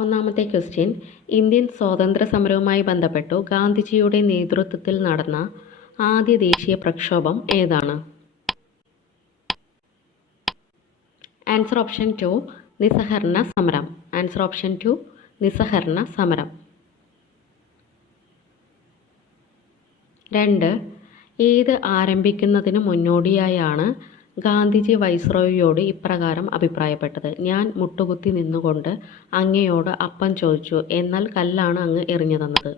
ഒന്നാമത്തെ question, Indian സ്വാതന്ത്ര്യ സമരവുമായി ബന്ധപ്പെട്ടു ഗാന്ധിജിയുടെ നേതൃത്വത്തിൽ നടന്ന ആദ്യ ദേശീയ പ്രക്ഷോഭം ഏതാണ്? ആൻസർ ഓപ്ഷൻ 2 നിസ്സഹകരണ സമരം. ആൻസർ ഓപ്ഷൻ 2 നിസ്സഹകരണ സമരം. 2. ഏത് ആരംഭിക്കുന്നതിന് മുന്നോടിയായാണ് ഗാന്ധിജി വൈസ്രോയിയോട് ഇപ്രകാരം അഭിപ്രായപ്പെട്ടത്: ഞാൻ മുട്ടുകുത്തി നിന്നുകൊണ്ട് അങ്ങയോട് അപ്പം ചോദിച്ചു, എന്നാൽ കല്ലാണ് അങ്ങ് എറിഞ്ഞു തന്നത്.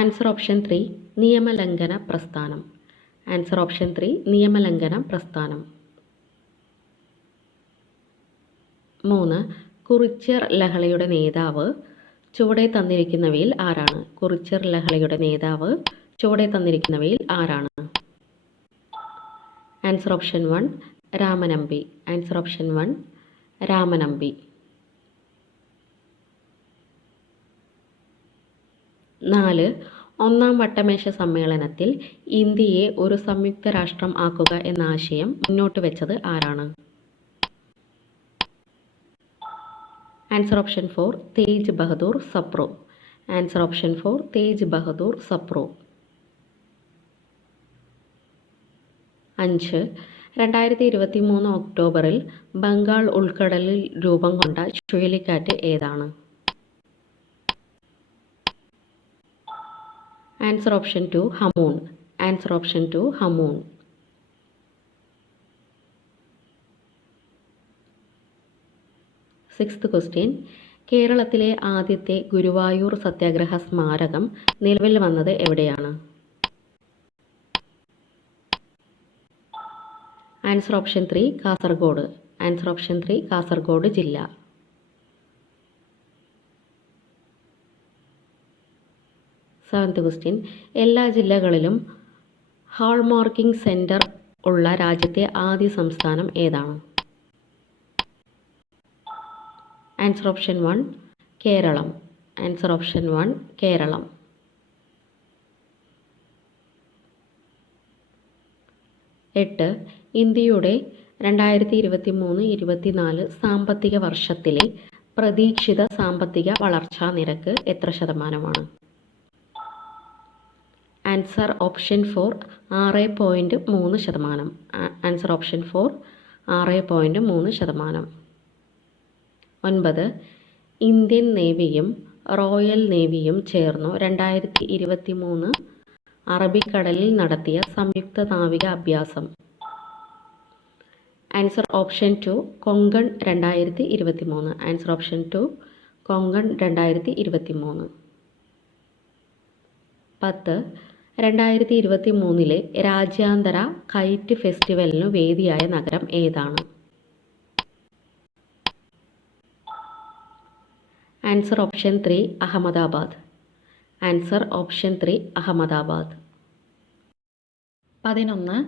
ആൻസർ ഓപ്ഷൻ 3 നിയമലംഘന പ്രസ്ഥാനം. ആൻസർ ഓപ്ഷൻ 3 നിയമലംഘന പ്രസ്ഥാനം. 3. കുറിച്യർ ലഹളയുടെ നേതാവ് ചുവടെ തന്നിരിക്കുന്നവയിൽ ആരാണ്? കുറിച്യർ ലഹളയുടെ നേതാവ് ചുവടെ തന്നിരിക്കുന്നവയിൽ ആരാണ്? Answer option 1 Ramanambi. Answer option 1 Ramanambi. 4. ഒന്നാം വട്ടമേശ സമ്മേളനത്തിൽ ഇന്ത്യയെ ഒരു സംയുക്ത രാഷ്ട്രം ആക്കുക എന്ന ആശയം മുന്നോട്ട് വെച്ചത് ആരാണ്? Answer option 4 Tej Bahadur Sapru. Answer option 4 Tej Bahadur Sapru. 5. 2023 ഒക്ടോബറിൽ ബംഗാൾ ഉൾക്കടലിൽ രൂപം കൊണ്ട ചുഴലിക്കാറ്റ് ഏതാണ്? Answer option 2 Hamoon. Answer option 2 Hamoon. 6th question, കേരളത്തിലെ ആദ്യത്തെ ഗുരുവായൂർ സത്യാഗ്രഹ സ്മാരകം നിലവിൽ വന്നത് എവിടെയാണ്? Answer option 3 Kasaragod. Answer option 3 Kasaragod ജില്ല. 7th ക്വസ്റ്റ്യൻ, എല്ലാ ജില്ലകളിലും ഹാൾമാർക്കിംഗ് സെന്റർ ഉള്ള രാജ്യത്തെ ആദ്യ സംസ്ഥാനം ഏതാണ്? Answer option 1 Keralam. Answer option 1 Keralam. 8. ഇന്ത്യയുടെ 2023-24 സാമ്പത്തിക വർഷത്തിലെ പ്രതീക്ഷിത സാമ്പത്തിക വളർച്ചാ നിരക്ക് എത്ര ശതമാനമാണ്? Answer option 4 6.3%. Answer option 4 6.3%. 9. Indian നേവിയും റോയൽ നേവിയും ചേർന്നു 2023 അറബിക്കടലിൽ നടത്തിയ സംയുക്ത നാവിക അഭ്യാസം. Answer option 2 Konkan 2023. Answer option 2 Konkan 2023. 10. 2023 രാജ്യാന്തര കൈറ്റ് ഫെസ്റ്റിവലിനു വേദിയായ നഗരം ഏതാണ്? Answer option 3 Ahmedabad. Answer option 3 Ahmedabad. 11.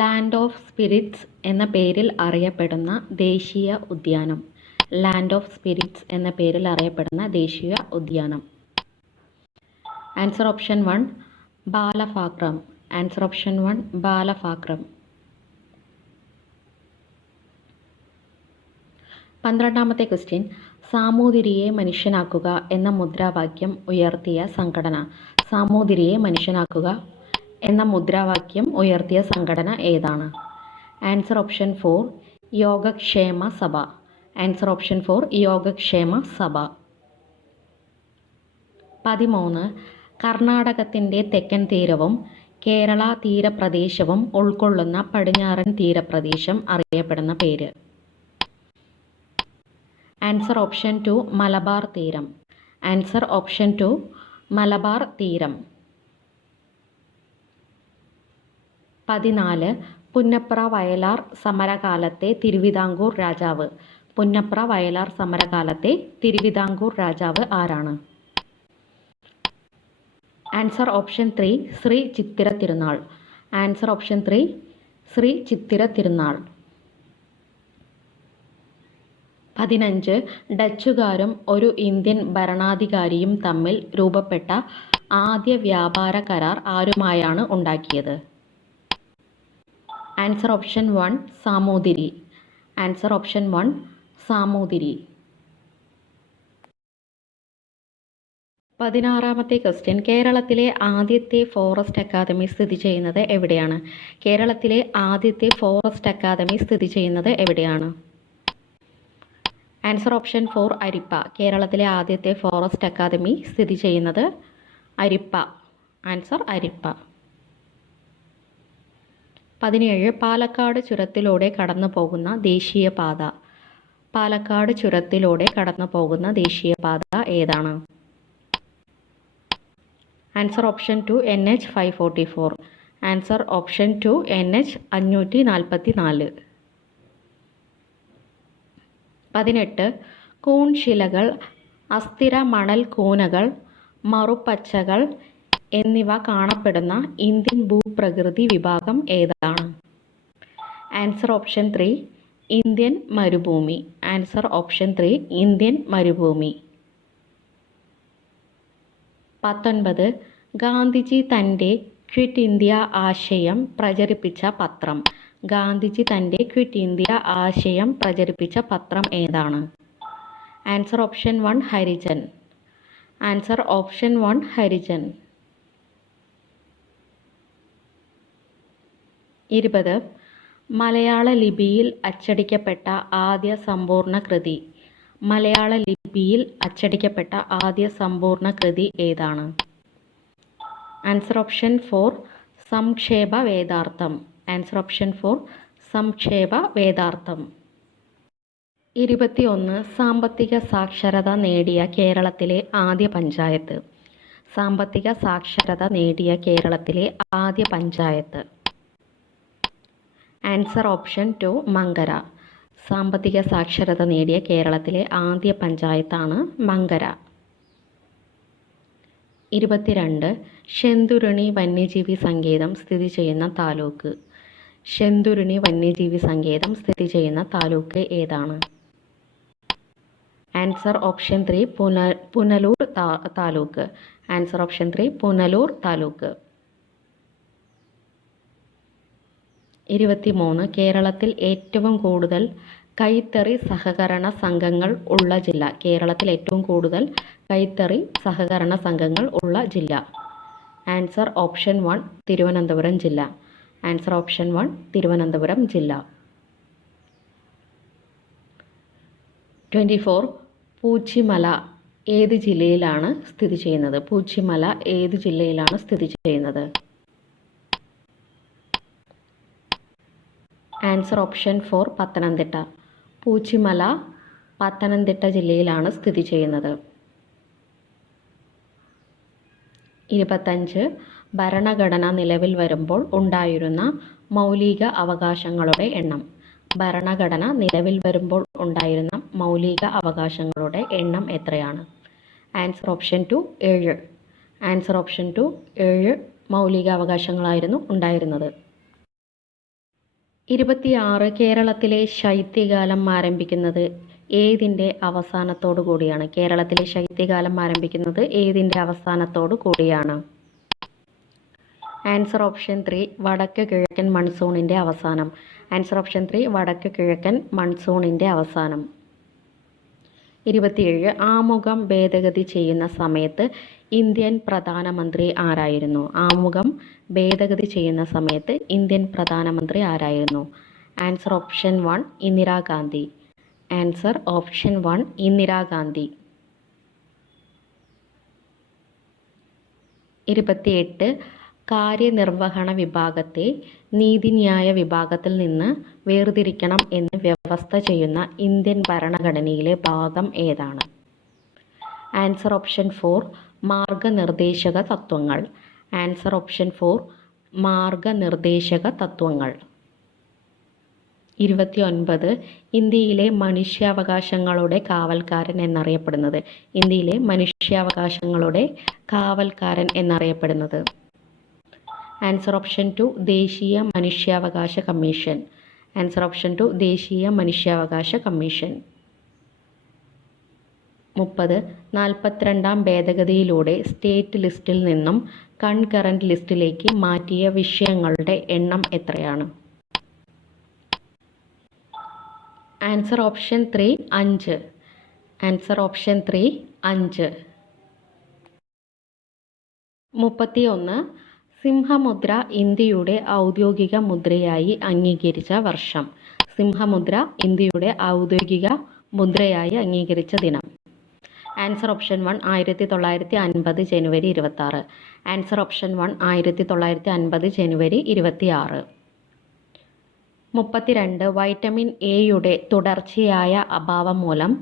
Land of spirits എന്ന പേരിൽ അറിയപ്പെടുന്ന ദേശീയ ഉദ്യാനം. ലാൻഡ് ഓഫ് സ്പിരിറ്റ്സ് എന്ന പേരിൽ അറിയപ്പെടുന്ന ദേശീയ ഉദ്യാനം. Answer option 1 Balphakram. Answer option 1 Balphakram. 12ാമത്തെ ക്വസ്റ്റ്യൻ, സാമൂതിരിയെ മനുഷ്യനാക്കുക എന്ന മുദ്രാവാക്യം ഉയർത്തിയ സംഘടന. സാമൂതിരിയെ മനുഷ്യനാക്കുക എന്ന മുദ്രാവാക്യം ഉയർത്തിയ സംഘടന ഏതാണ്? ആൻസർ ഓപ്ഷൻ 4 യോഗക്ഷേമ സഭ. ആൻസർ ഓപ്ഷൻ 4 യോഗക്ഷേമ സഭ. 13. കർണാടകത്തിൻ്റെ തെക്കൻ തീരവും കേരള തീരപ്രദേശവും ഉൾക്കൊള്ളുന്ന പടിഞ്ഞാറൻ തീരപ്രദേശം അറിയപ്പെടുന്ന പേര്. ആൻസർ ഓപ്ഷൻ 2 മലബാർ തീരം. ആൻസർ ഓപ്ഷൻ 2 മലബാർ തീരം. 14. പുന്നപ്ര വയലാർ സമരകാലത്തെ തിരുവിതാംകൂർ രാജാവ്. പുന്നപ്ര വയലാർ സമരകാലത്തെ തിരുവിതാംകൂർ രാജാവ് ആരാണ്? Answer option 3 Shri Chithira Thirunal. Answer option 3 Shri Chithira Thirunal. 15. ഡച്ചുകാരും ഒരു ഇന്ത്യൻ ഭരണാധികാരിയും തമ്മിൽ രൂപപ്പെട്ട ആദ്യ വ്യാപാര കരാർ ആരുമായാണ് ഉണ്ടാക്കിയത്? Answer option 1 Samoothiri. Answer option 1 Samoothiri. 16ാമത്തെ ക്വസ്റ്റ്യൻ. കേരളത്തിലെ ആദ്യത്തെ ഫോറസ്റ്റ് അക്കാദമി സ്ഥിതി ചെയ്യുന്നത് എവിടെയാണ്? കേരളത്തിലെ ആദ്യത്തെ ഫോറസ്റ്റ് അക്കാദമി സ്ഥിതി ചെയ്യുന്നത് എവിടെയാണ്? ആൻസർ ഓപ്ഷൻ 4 അരിപ്പ. കേരളത്തിലെ ആദ്യത്തെ ഫോറസ്റ്റ് അക്കാദമി സ്ഥിതി ചെയ്യുന്നത് അരിപ്പ. ആൻസർ അരിപ്പ. 17 പാലക്കാട് ചുരത്തിലൂടെ കടന്നു പോകുന്ന ദേശീയപാത. പാലക്കാട് ചുരത്തിലൂടെ കടന്നു പോകുന്ന ദേശീയപാത ഏതാണ്? Answer option 2 NH 544. Answer option 2 NH 544. 18 കൂൺശിലകൾ, അസ്ഥിര മണൽ കൂനകൾ, മറുപച്ചകൾ എന്നിവ കാണപ്പെടുന്ന ഇന്ത്യൻ ഭൂപ്രകൃതി വിഭാഗം ഏതാണ്? ആൻസർ ഓപ്ഷൻ 3 ഇന്ത്യൻ മരുഭൂമി. ആൻസർ ഓപ്ഷൻ 3 ഇന്ത്യൻ മരുഭൂമി. 19 ഗാന്ധിജി തൻ്റെ ക്വിറ്റ് ഇന്ത്യ ആശയം പ്രചരിപ്പിച്ച പത്രം. ഗാന്ധിജി തൻ്റെ ക്വിറ്റ് ഇന്ത്യ ആശയം പ്രചരിപ്പിച്ച പത്രം ഏതാണ്? Answer option 1 Harijan. Answer option 1 Harijan. 20 മലയാള ലിപിയിൽ അച്ചടിക്കപ്പെട്ട ആദ്യ സമ്പൂർണ്ണ കൃതി. മലയാള ലിപിയിൽ അച്ചടിക്കപ്പെട്ട ആദ്യ സമ്പൂർണ്ണ കൃതി ഏതാണ്? Answer option 4 സംക്ഷേപ വേദാർത്ഥം. Answer option 4 സംക്ഷേപ വേദാർത്ഥം. 21 സാമ്പത്തിക സാക്ഷരത നേടിയ കേരളത്തിലെ ആദ്യ പഞ്ചായത്ത്. സാമ്പത്തിക സാക്ഷരത നേടിയ കേരളത്തിലെ ആദ്യ പഞ്ചായത്ത്. Answer option 2 Mankara. സാമ്പത്തിക സാക്ഷരത നേടിയ കേരളത്തിലെ ആദ്യ പഞ്ചായത്താണ് മങ്കര. 22 ശെന്തുരുണി വന്യജീവി സങ്കേതം സ്ഥിതി ചെയ്യുന്ന താലൂക്ക്. ശെന്തുരുണി വന്യജീവി സങ്കേതം സ്ഥിതി ചെയ്യുന്ന താലൂക്ക് ഏതാണ്? Answer option 3 Punalur taluk. Answer option 3 Punalur taluk. 23 കേരളത്തിൽ ഏറ്റവും കൂടുതൽ കൈത്തറി സഹകരണ സംഘങ്ങൾ ഉള്ള ജില്ല. കേരളത്തിൽ ഏറ്റവും കൂടുതൽ കൈത്തറി സഹകരണ സംഘങ്ങൾ ഉള്ള ജില്ല. ആൻസർ ഓപ്ഷൻ 1 തിരുവനന്തപുരം ജില്ല. ആൻസർ ഓപ്ഷൻ 1 തിരുവനന്തപുരം ജില്ല. 24 പൂച്ചിമല ഏത് ജില്ലയിലാണ് സ്ഥിതി ചെയ്യുന്നത്? പൂച്ചിമല ഏത് ജില്ലയിലാണ് സ്ഥിതി ചെയ്യുന്നത്? Answer option 4 Pathanamthitta. പൂച്ചിമല പത്തനംതിട്ട ജില്ലയിലാണ് സ്ഥിതി ചെയ്യുന്നത്. 25 ഭരണഘടന നിലവിൽ വരുമ്പോൾ ഉണ്ടായിരുന്ന മൗലിക അവകാശങ്ങളുടെ എണ്ണം. ഭരണഘടന നിലവിൽ വരുമ്പോൾ ഉണ്ടായിരുന്ന മൗലിക അവകാശങ്ങളുടെ എണ്ണം എത്രയാണ്? Answer option 2 7. ആൻസർ ഓപ്ഷൻ 2 7 മൗലിക അവകാശങ്ങളായിരുന്നു ഉണ്ടായിരുന്നത്. 26 കേരളത്തിലെ ശൈത്യകാലം ആരംഭിക്കുന്നത് ഏതിൻ്റെ അവസാനത്തോടു കൂടിയാണ്? കേരളത്തിലെ ശൈത്യകാലം ആരംഭിക്കുന്നത് ഏതിൻ്റെ അവസാനത്തോടു കൂടിയാണ്? ആൻസർ ഓപ്ഷൻ 3 വടക്ക് കിഴക്കൻ മൺസൂണിൻ്റെ അവസാനം. ആൻസർ ഓപ്ഷൻ 3 വടക്ക് കിഴക്കൻ മൺസൂണിൻ്റെ അവസാനം. 27 ആമുഖം ഭേദഗതി ചെയ്യുന്ന സമയത്ത് ഇന്ത്യൻ പ്രധാനമന്ത്രി ആരായിരുന്നു? ആമുഖം ഭേദഗതി ചെയ്യുന്ന സമയത്ത് ഇന്ത്യൻ പ്രധാനമന്ത്രി ആരായിരുന്നു? Answer option 1 Indira Gandhi. Answer option 1 Indira Gandhi. 28 കാര്യനിർവഹണ വിഭാഗത്തെ നീതിന്യായ വിഭാഗത്തിൽ നിന്ന് വേർതിരിക്കണം എന്ന് വ്യവസ്ഥ ചെയ്യുന്ന ഇന്ത്യൻ ഭരണഘടനയിലെ ഭാഗം ഏതാണ്? ആൻസർ ഓപ്ഷൻ 4 മാർഗനിർദ്ദേശക തത്വങ്ങൾ. ആൻസർ ഓപ്ഷൻ 4 മാർഗനിർദ്ദേശക തത്വങ്ങൾ. 29 ഇന്ത്യയിലെ മനുഷ്യാവകാശങ്ങളുടെ കാവൽക്കാരൻ എന്നറിയപ്പെടുന്നത്. ഇന്ത്യയിലെ മനുഷ്യാവകാശങ്ങളുടെ കാവൽക്കാരൻ എന്നറിയപ്പെടുന്നത്. ആൻസർ ഓപ്ഷൻ 2 ദേശീയ മനുഷ്യാവകാശ കമ്മീഷൻ. ആൻസർ ഓപ്ഷൻ 2 ദേശീയ മനുഷ്യാവകാശ കമ്മീഷൻ. 30 42ാം ഭേദഗതിയിലൂടെ സ്റ്റേറ്റ് ലിസ്റ്റിൽ നിന്നും കൺകറന്റ് ലിസ്റ്റിലേക്ക് മാറ്റിയ വിഷയങ്ങളുടെ എണ്ണം എത്രയാണ്? Answer option 3 5. Answer option 3 5. 31. സിംഹമുദ്ര ഇന്ത്യയുടെ ഔദ്യോഗിക മുദ്രയായി അംഗീകരിച്ച വർഷം. സിംഹമുദ്ര ഇന്ത്യയുടെ ഔദ്യോഗിക മുദ്രയായി അംഗീകരിച്ച ദിനം. ആൻസർ ഓപ്ഷൻ 1 1950 ജനുവരി 26. ആൻസർ ഓപ്ഷൻ 1 1950 ജനുവരി 26. 32. വൈറ്റമിൻ എയുടെ തുടർച്ചയായ അഭാവം മൂലം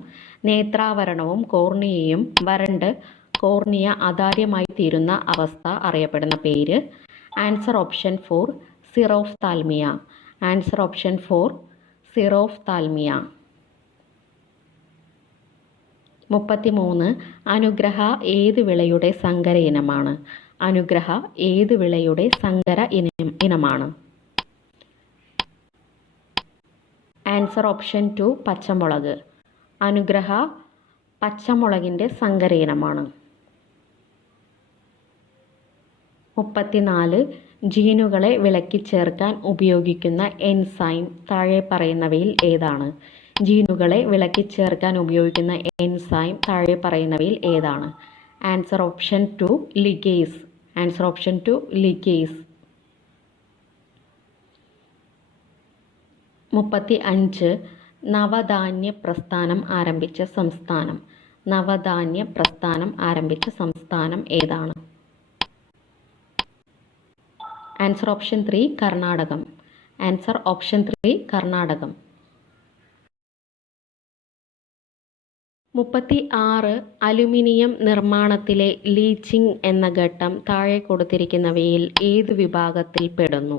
നേത്രാവരണവും കോർണിയയും വരണ്ട് കോർണിയ അതാര്യമായി തീരുന്ന അവസ്ഥ അറിയപ്പെടുന്ന പേര്. Answer option 4 xerophthalmia. Answer option 4 xerophthalmia. 33. അനുഗ്രഹ ഏത് വിളയുടെ സങ്കര ഇനമാണ്? അനുഗ്രഹ ഏത് വിളയുടെ സങ്കര ഇനമാണ്? ആൻസർ ഓപ്ഷൻ 2 പച്ചമുളക്. അനുഗ്രഹ പച്ചമുളകിൻ്റെ സങ്കര ഇനമാണ്. 34. ജീനുകളെ വിളക്കിച്ചേർക്കാൻ ഉപയോഗിക്കുന്ന എൻസൈം താഴെ പറയുന്നവയിൽ ഏതാണ്? ജീനുകളെ വിളക്കിച്ചേർക്കാൻ ഉപയോഗിക്കുന്ന എൻസൈം താഴെ പറയുന്നവയിൽ ഏതാണ്? Answer option 2 ligase. Answer option 2 ligase. 35. Navdanya പ്രസ്ഥാനം ആരംഭിച്ച സംസ്ഥാനം. നവധാന്യ പ്രസ്ഥാനം ആരംഭിച്ച സംസ്ഥാനം ഏതാണ്? ആൻസർ ഓപ്ഷൻ 3 കർണാടകം. ആൻസർ ഓപ്ഷൻ 3 കർണാടകം. 36. അലുമിനിയം നിർമ്മാണത്തിലെ ലീച്ചിങ് എന്ന ഘട്ടം താഴെ കൊടുത്തിരിക്കുന്നവയിൽ ഏത് വിഭാഗത്തിൽ പെടുന്നു?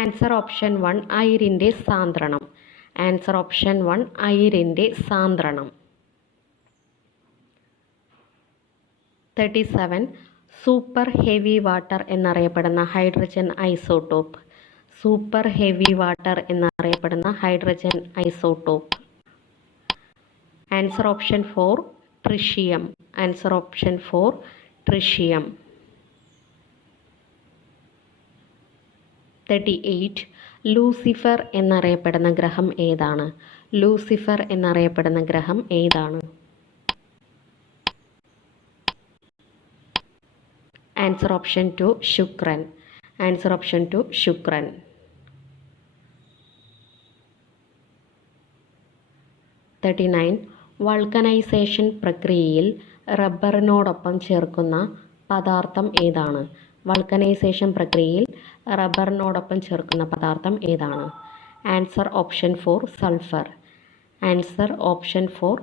ആൻസർ ഓപ്ഷൻ 1 അയിരിൻ്റെ സാന്ദ്രണം. ആൻസർ ഓപ്ഷൻ 1 അയിരിൻ്റെ സാന്ദ്രണം. 37. സൂപ്പർ ഹെവി വാട്ടർ എന്നറിയപ്പെടുന്ന hydrogen isotope. Super heavy water എന്നറിയപ്പെടുന്ന hydrogen isotope. Answer option 4 tritium. Answer option 4 tritium. 38. Lucifer എന്നറിയപ്പെടുന്ന ഗ്രഹം ഏതാണ്? ലൂസിഫർ എന്നറിയപ്പെടുന്ന ഗ്രഹം ഏതാണ്? ആൻസർ ഓപ്ഷൻ 2 ശുക്രൻ. ആൻസർ ഓപ്ഷൻ 2 ശുക്രൻ. 39. വൾക്കനൈസേഷൻ പ്രക്രിയയിൽ റബ്ബറിനോടൊപ്പം ചേർക്കുന്ന പദാർത്ഥം ഏതാണ്? വൾക്കനൈസേഷൻ പ്രക്രിയയിൽ റബ്ബറിനോടൊപ്പം ചേർക്കുന്ന പദാർത്ഥം ഏതാണ്? Answer option 4 sulphur. Answer option 4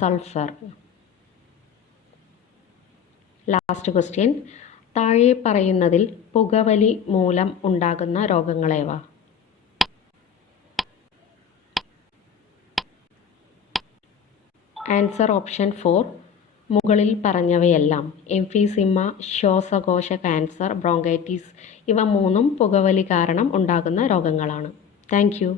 sulphur. Last question. താഴെ പറയുന്നതിൽ പുകവലി മൂലം ഉണ്ടാകുന്ന രോഗങ്ങളേവ? ആൻസർ ഓപ്ഷൻ 4 മുകളിൽ പറഞ്ഞവയെല്ലാം. എംഫീസിമ, ശ്വാസകോശ ക്യാൻസർ, ബ്രോങ്കൈറ്റിസ് ഇവ മൂന്നും പുകവലി കാരണം ഉണ്ടാകുന്ന രോഗങ്ങളാണ്. Thank you.